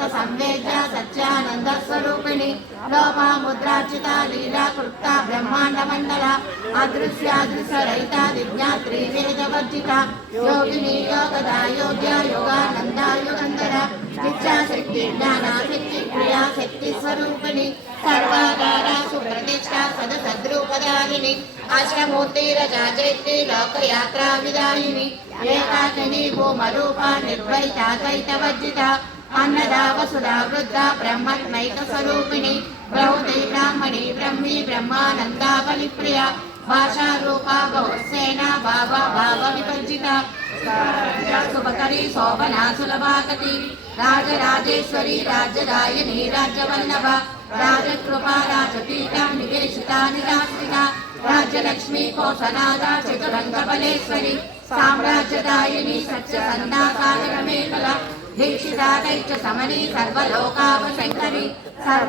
सर्वार्थ संवेद्य सच्चानंद स्वरूपिणी लोपामुद्रार्चिता लीला कृता ब्रह्मांड मंडला अदृश्यादृश्य रहिता विज्ञात्री वेदवर्जिता योगिनी योगदा योग्या योगानंदा युगंधरा इच्छाशक्ति ज्ञानाशक्ति क्रियाशक्ति स्वरूपिणी सर्वाधारा सुप्रतिष्ठा सदसद्रूपदायिनी अष्टमूर्तिरजा चैत्री लोकयात्रा विदायिनी एकाकिनी भूमरूपा निर्वैता द्वैतवर्जिता अन्नदा वसुधा वृद्धा ब्रह्मत्मैक स्वरूपिणी बहुधी ब्राह्मणी ब्रह्मी ब्रह्मानंदा बलिप्रिया भाषा रूपा बहुसेना भाव भाव विभजिता शुभकरी शोभना सुलभागति राजराजेश्वरी राज्यदायिनी राज्यवल्लभा राजकृपा राजपीठा निवेशिता निराश्रिता राज्यलक्ष्मी कौशलादा चतुरंगबलेश्वरी साम्राज्यदायिनी सत्यसन्दा सागरमेखला दीक्षिता दैत्य समनी सर्वलोकावशंकरी सर्व